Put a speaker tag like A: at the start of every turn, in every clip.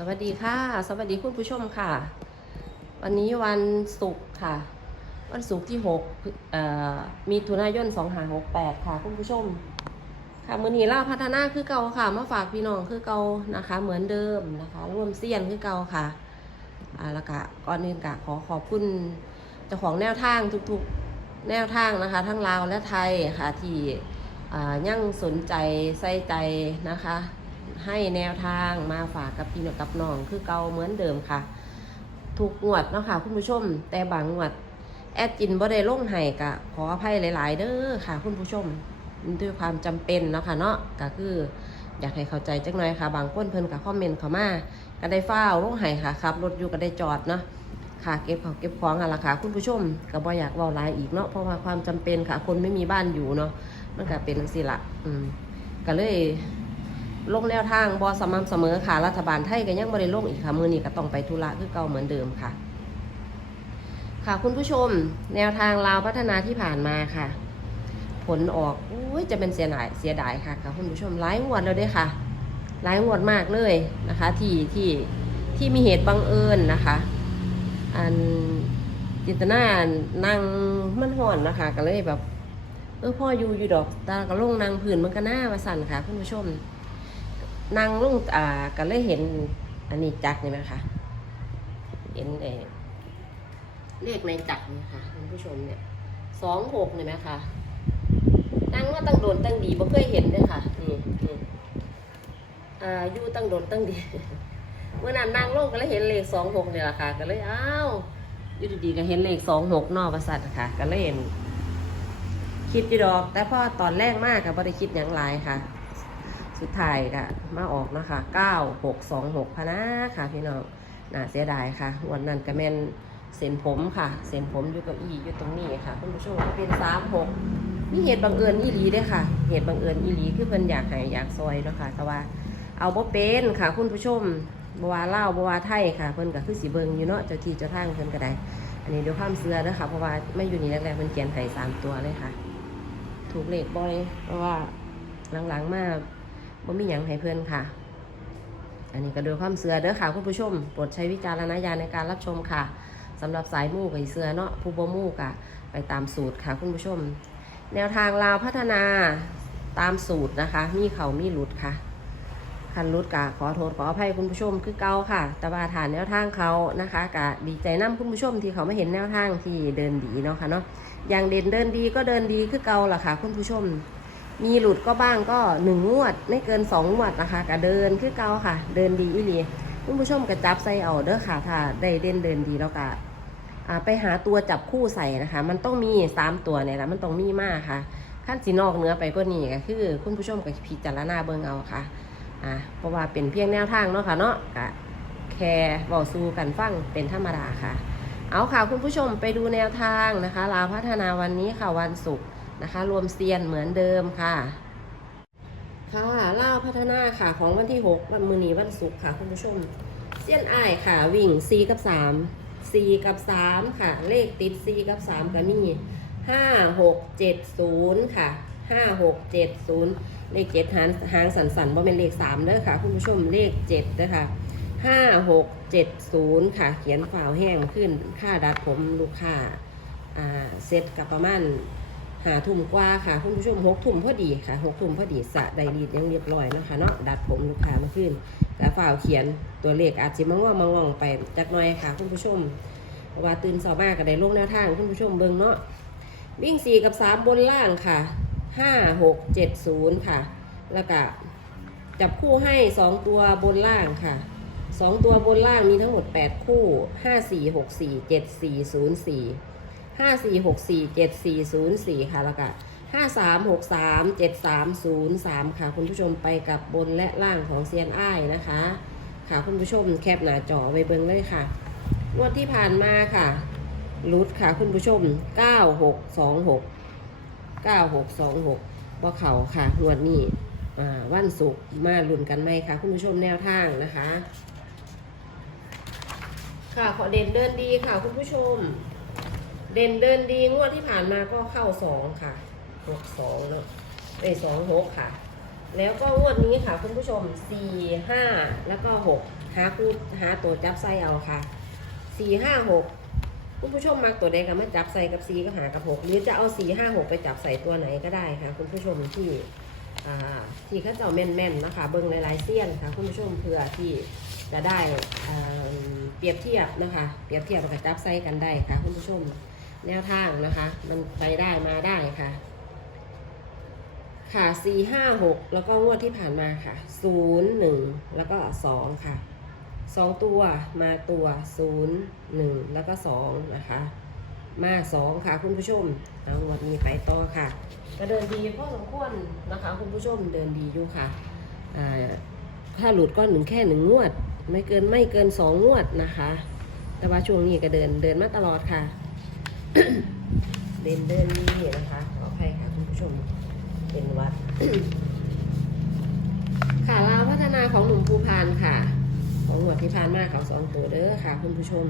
A: สวัสดีค่ะ สวัสดีคุณผู้ชมค่ะ วันนี้วันศุกร์ค่ะ วันศุกร์ที่6มีถุนายน2568 ค่ะ คุณผู้ชม ค่ะมือนี้ล่าพัฒนาคือเก่าค่ะ มาฝากพี่น้องคือเก่านะคะ เหมือนเดิมนะคะ ร่วมเสียนคือเก่าค่ะอาแล้วก็ก่อนอื่นกะขอขอบคุณเจ้าของแนวทางทุกๆแนวทางนะคะ ทั้งลาวและไทยค่ะที่ยังสนใจใส่ใจนะคะ ให้แนวทางมาฝากกับพี่น้องกับน้องคือเก่าเหมือนเดิมค่ะ ถูกงวดเนาะค่ะคุณผู้ชม แต่บางงวด แอดจินบ่ได้ลงให้กะขออภัยหลาย ๆ เด้อค่ะ คุณผู้ชมด้วยความจำเป็นเนาะค่ะเนาะก็คือ อยากให้เข้าใจจักหน่อยค่ะ บางคนเพิ่นก็คอมเมนต์เข้ามาก็ได้ฟ้าวลงให้ค่ะขับรถอยู่ก็ได้จอดเนาะค่ะเก็บของเก็บของอะล่ะค่ะคุณผู้ชมก็บ่อยากเว้าลายอีกเนาะเพราะว่าความจำเป็นค่ะ คนไม่มีบ้านอยู่เนาะมันก็เป็นสิละอืมก็เลย ลงแนวทางบอสม่ำเสมอค่ะ รัฐบาลไทยก็ยังบริลงอีกค่ะ มือนี้ก็ต้องไปธุระคือเก่าเหมือนเดิมค่ะ ค่ะคุณผู้ชม แนวทางลาวพัฒนาที่ผ่านมาค่ะ ผลออกอุ้ยจะเป็นเสียดายเสียดายค่ะค่ะคุณผู้ชมหลายงวดแล้วด้อค่ะหลายงวดมากเลยนะคะ ที่ที่ที่มีเหตุบังเอิญนะคะ อันจิตนานั่งมันห่อนนะคะ ก็เลยแบบเออพ่ออยู่อยู่ดอกตาก็ลงนางผื่นมันก็น่ามาสั่นค่ะคุณผู้ชม นางลุงอ่าก็เลยเห็น อันนี้จักรนี่ไหมคะเห็นเออเลขในจักรนี่ค่ะคุณผู้ชมเนี่ยสองหกนี่ไหมคะนางว่าตั้งโดนตั้งดีบ่เคยเห็นเลยค่ะนี่นี่อ่าอยู่ตั้งโดนตั้งดีเมื่อนานนางลงก็เลยเห็นเลขสองหกเนี่แหละค่ะก็เลยอ้าวอยู่ดีๆก็เห็นเลขสองหกนอกประสัทค่ะ ก็เลยเห็นคิดอยู่ดอก แต่พอตอนแรกมากก็บ่ได้คิดอย่างไรค่ะ สุดท้ายก็มาออกนะคะ9 6 2 6พะนะค่ะพี่น้องน่าเสียดายค่ะวันนั้นก็แม่นเส้นผมค่ะ เส้นผมอยู่กับอีอยู่ตรงนี้ค่ะคุณผู้ชมก็เป็น3 6นี่เหตุบังเอิญอีหลีเด้ค่ะ เหตุบังเอิญอีหลีคือเพิ่นอยากให้อยากซอยเนาะค่ะ แต่ว่าเอาบ่เป็นค่ะ คุณผู้ชมบว่าลาบวาไทยค่ะเพิ่นก็คือสิเบิงอยู่เนาะเจ้าที่เจ้าทางเพิ่นก็ได้ อันนี้เด้วยความเชื่อเด้อค่ะเพราะว่าไม่อยู่นี่แรกๆเพิ่นเขียนให้สามตัวเลยค่ะ ถูกเลขบ่อยเพราะว่าหลังๆมา บ่มีหยังให้เพื่อนค่ะ อันนี้ก็โดยความเสือเด้อค่ะคุณผู้ชมโปรดใช้วิจารณญาณในการรับชมค่ะสำหรับสายมู่กับเสือเนาะผู้บ่มู่กะไปตามสูตรค่ะคุณผู้ชม แนวทางลาวพัฒนาตามสูตรนะคะ มีเขามีหลุดค่ะคันรุดกะขอโทษขออภัยคุณผู้ชมคือเก่าค่ะ แต่ว่าฐานแนวทางเขานะคะกะดีใจน้ำคุณผู้ชมที่เขาไม่เห็นแนวทางที่เดินดีเนาะค่ะเนาะอย่างเด่นเดินดีก็เดินดีคือเก่าล่ะค่ะ คุณผู้ชม มีหลุดก็บ้างก็หนึ่งงวด ไม่เกินสองงวดนะคะกะเดินคือเก่าค่ะ เดินดีอีหลีคุณผู้ชมกระจับใส่เอาเด้อค่ะ ถ้าได้เด่นเดินดีแล้วกะอ่าไปหาตัวจับคู่ใส่นะคะ มันต้องมีสามตัวเนี่ยแหละมันต้องมีมากค่ะขั้นสีนอกเนื้อไปก็นี่ก็คือ คุณผู้ชมกับพิจารณาเบิ่งเอาค่ะอะเพราะว่าเป็นเพียงแนวทางเนาะค่ะเนาะกะแค่บอกสู้กันฟังเป็นธรรมดาค่ะ เอาค่ะคุณผู้ชมไปดูแนวทางนะคะลาวพัฒนาวันนี้ค่ะวันศุกร์ นะคะ รวมเซียนเหมือนเดิมค่ะ ค่ะล่าพัฒนาค่ะของวันที่ 6 วันมือนีวันศุกร์ค่ะคุณผู้ชมเซียนอ้ายค่ะ วิ่ง4กับ3 4กับ 3 ค่ะ เลขติด4กับ 3ก็มี5 6 7 0 ค่ะ 5 6 7 0 เลขเจ็ดหางหางสันสันว่าเป็นเลขสามเด้อค่ะ คุณผู้ชมเลขเจ็ดเด้อค่ะห้าหกเจ็ดศูนย์ค่ะ เขียนฝาวแห้งขึ้นค่าดัดผมลูกค้าอ่าเซ็ตกับประมาณ หาทุ่มกว่าค่ะคุณผู้ชมหกทุ่มพอดีค่ะหกทุ่มพอดีสะไดรีดยังเรียบร้อยนะคะเนาะดัดผมลูกค้ามาขึ้นแล้วฝาวเขียนตัวเลขอาจจะมังว่ามางว่องไปจักหน่อยค่ะคุณผู้ชมว่าตื่นสาร์มากก็ได้ลงแนวทางคุณผู้ชมเบิ่งเนาะวิ่งสี่กับสามบนล่างค่ะห้าหกเจ็ดศูนย์ค่ะ แล้วก็จับคู่ให้สองตัวบนล่างค่ะสองตัวบนล่างมีทั้งหมดแปดคู่ห้าสี่หกสี่เจ็ดสี่ศูนย์สี่ ห้าสี่หกสี่เจ็ดสี่ศูนย์สี่ค่ะแล้วก็ห้าสามหกสามเจ็ดสามศูนย์สามค่ะ คุณผู้ชมไปกับบนและล่างของเซียนอ้ายนะคะ ค่ะคุณผู้ชมแคปหน้าจอไวเบิ่งเลยค่ะงวดที่ผ่านมาค่ะรุดค่ะคุณผู้ชมเก้าหกสองหก9626ว่าเขาค่ะงวดนี้อ่าวันศุกร์มาลุ้นกันไหมคะคุณผู้ชมแนวทางนะคะ ค่ะขอเด่นเดินดีค่ะคุณผู้ชม เด่นเดินดีงวดที่ผ่านมาก็เข้าสองค่ะหกสองเนาะไอ้สองหกค่ะ แล้วก็งวดนี้ค่ะ คุณผู้ชมสี่ห้าแล้วก็หกหาคู่หาตัวจับไส้เอาค่ะสี่ห้าหกคุณผู้ชมมักตัวใดก็มาจับใส่กับสีก็หากับหกหรือจะเอาสี่ห้าหกไปจับใส่ตัวไหนก็ได้ค่ะ คุณผู้ชมที่ที่เข้าเจ้าแม่นๆนะคะ เบิ้งหลายๆเสี้ยนค่ะ คุณผู้ชมเพื่อที่จะได้เปรียบเทียบนะคะ เปรียบเทียบกับจับใส่กันได้ค่ะ คุณผู้ชม แนวทางนะคะ มันไปได้มาได้ค่ะ ค่ะสี่ห้าหกแล้วก็งวดที่ผ่านมาค่ะศูนย์หนึ่งแล้วก็สองค่ะสองตัวมาตัวศูนย์หนึ่งแล้วก็สองนะคะ มาสองค่ะคุณผู้ชมเอางวดนี้ไปต่อค่ะก็เดินดีพอสมควรนะคะ คุณผู้ชมเดินดีอยู่ค่ะถ้าหลุดก็หนึ่งแค่หนึ่งงวด ไม่เกินไม่เกินสองงวดนะคะ แต่ว่าช่วงนี้ก็เดินเดินมาตลอดค่ะ เดินเดินดีนะคะขออภัยค่ะคุณผู้ชมเป็นวัด ค่ะลาวพัฒนาของหนุ่มภูพานค่ะ ของหัวดที่พานมากเขาสองตัวเด้อค่ะ คุณผู้ชม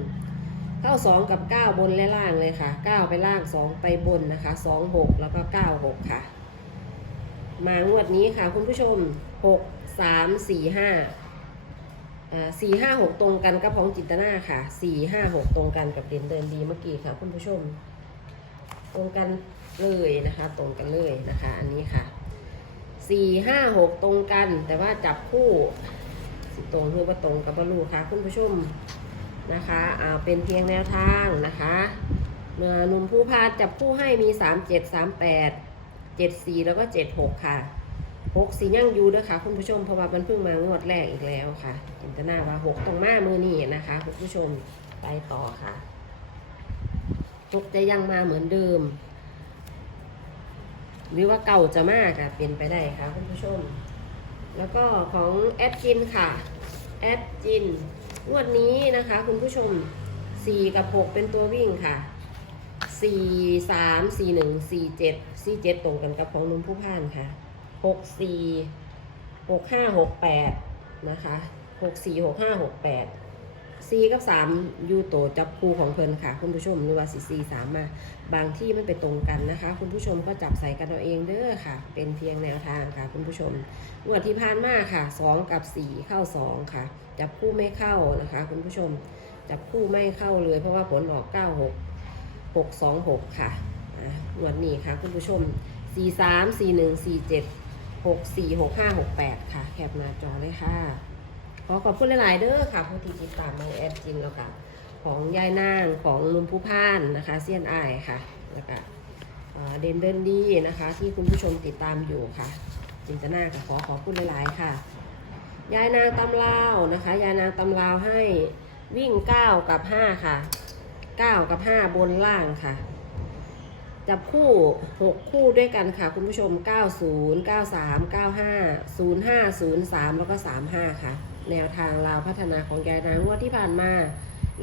A: เข้าสองกับเก้าบนและล่างเลยค่ะเก้าไปล่างสองไปบนนะคะสองหกแล้วก็เก้าหกค่ะ มางวดนี้ค่ะ คุณผู้ชมหกสามสี่ห้า สี่ห้าหกตรงกันกับของจินตนาค่ะสี่ห้าหกตรงกันกับเด่นเดินดีเมื่อกี้ค่ะ คุณผู้ชม ตรงกันเลยนะคะ ตรงกันเลยนะคะ อันนี้ค่ะสี่ห้าหกตรงกัน แต่ว่าจับคู่สิตรงหรือว่าตรงกับบรูค่ะ คุณผู้ชมนะคะอ่าเป็นเพียงแนวทางนะคะเนื้อนุ่มผู้พาจับคู่ให้มีสามเจ็ดสามแปดเจ็ดสี่แล้วก็เจ็ดหกค่ะ หกสีย่างอยูด้วยค่ะคุณผู้ชมเพราะว่ามันเพิ่งมางวดแรกอีกแล้วค่ะจินตนาว่าหกตรงหน้ามือนี่นะคะคุณผู้ชมไปต่อค่ะหกจะยังมาเหมือนเดิม หรือว่าเก่าจะมากอะเป็นไปได้ค่ะคุณผู้ชม แล้วก็ของแอดจินค่ะแอดจินงวดนี้นะคะ คุณผู้ชม4กับ6เป็นตัววิ่งค่ะ4 3 4 1 4 7 4 7ตรงกันกับของนุ่มผู้พ่านค่ะ 6 4 6 5 6 8นะคะ6 4 6 5 6 8 4กับ3ยูโตจับคู่ของเพิ่นค่ะ คุณผู้ชมหรือว่า4 4 3มมา บางที่มันไปตรงกันนะคะ คุณผู้ชมก็จับใส่กันเอาเองเด้อค่ะ เป็นเพียงแนวทางค่ะ คุณผู้ชมงวดที่ผ่านมาค่ะ2กับ4เข้า2ค่ะ จับคู่ไม่เข้านะคะ คุณผู้ชมจับคู่ไม่เข้าเลยเพราะว่าผลออก96 626ค่ะอะงวดนี้ค่ะ คุณผู้ชมสี่สามสี่หนึ่งสี่เจ็ด 43 41 47 64 65 68 ค่ะ แคปหน้าจอเลยค่ะ ขอขอบคุณหลาย ๆ เด้อค่ะผู้ที่ติดตามมาแอดจินแล้วกันของยายนางของลุงผู้พานนะคะเซียนอายค่ะแล้วก็เดนเดินดีนะคะ ที่คุณผู้ชมติดตามอยู่ค่ะ จินตนาก็ขอขอบคุณหลาย ๆ ค่ะ ยายนางตำลาวนะคะ ยายนางตำลาวให้วิ่ง 9 กับ 5 ค่ะ 9 กับ 5 บนล่างค่ะ จับคู่ 6 คู่ด้วยกันค่ะ คุณผู้ชม 90 93 95 05 03 แล้วก็ 35 ค่ะ แนวทางลาวพัฒนาของยายนางวดที่ผ่านมา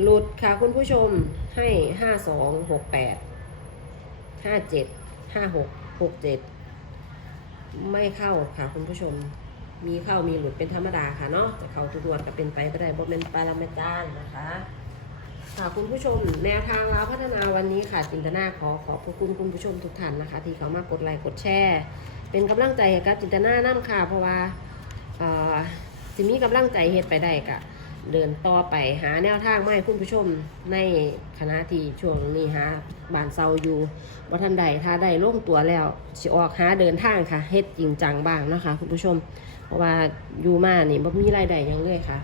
A: หลุดค่ะคุณผู้ชมให้ห้าสองหกแปดห้าเจ็ดห้าหกหกเจ็ดไม่เข้าค่ะคุณผู้ชม มีเข้ามีหลุดเป็นธรรมดาค่ะเนาะจะเข้าทุกดวดก็เป็นไปก็ได้บ่เป็นปราเมจานนะคะ ค่ะคุณผู้ชมแนวทางลาวพัฒนาวันนี้ค่ะจินตนาขอขอบพระคุณคุณผู้ชมทุกท่านนะคะ ที่เขามากดไลค์กดแชร์เป็นกำลังใจให้กับจินตนานํค่ะ เพราะว่าเออสิมีกำลังใจเฮ็ดไปได้กะเดินต่อไปหาแนวทางมาให้คุณผู้ชมในคณะที่ช่วงนี้หาบานเซาอยู่ว่ทันใดถ้าได้ลงตัวแล้วสิออกหาเดินทางค่ะเฮ็ดจริงจังบ้างนะคะคุณผู้ชม เพราะว่าอยู่มานี่บ่มีรายได้ยังเลยค่ะ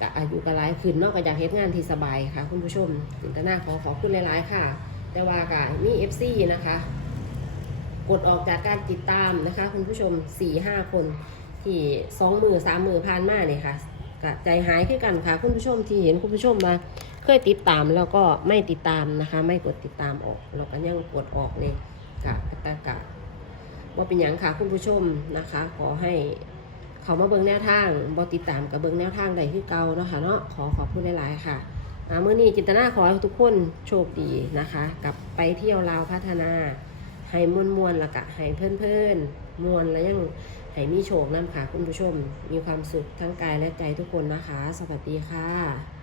A: กะอายุก็หลายขึ้นเนอกจากอยากเฮ็ดงานที่สบายค่ะ คุณผู้ชมจินตนาขอขอขึ้นหลายๆค่ะ แต่ว่ากะมี FC นะคะ กดออกจากการติดตามนะคะ คุณผู้ชม 4-5 คนที่สองมือสามมือผ่านมาเนี่ยค่ะกะใจหายขึ้นกันค่ะ คุณผู้ชมที่เห็นคุณผู้ชมมาเคยติดตามแล้วก็ไม่ติดตามนะคะ ไม่กดติดตามออกแล้วก็ยังกดออกเลยกะกะกะว่าเป็นอย่างค่ะคุณผู้ชมนะคะ ขอให้ เขามาเบิ่งแนวทางบอติดตามกับเบิ่งแนวทางใดที่เก่าเนาะคะเนาะขอขอบคุณหลายๆค่ะเมื่อนี้จินตนาขอให้ทุกคนโชคดีนะคะ กับไปเที่ยวลาวพัฒนาให้มวนมวนละกะให้เพื่อนเพื่อนมวนแล้วยังให้มีโชคนำค่ะคุณผู้ชม มีความสุขทั้งกายและใจทุกคนนะคะ สวัสดีค่ะ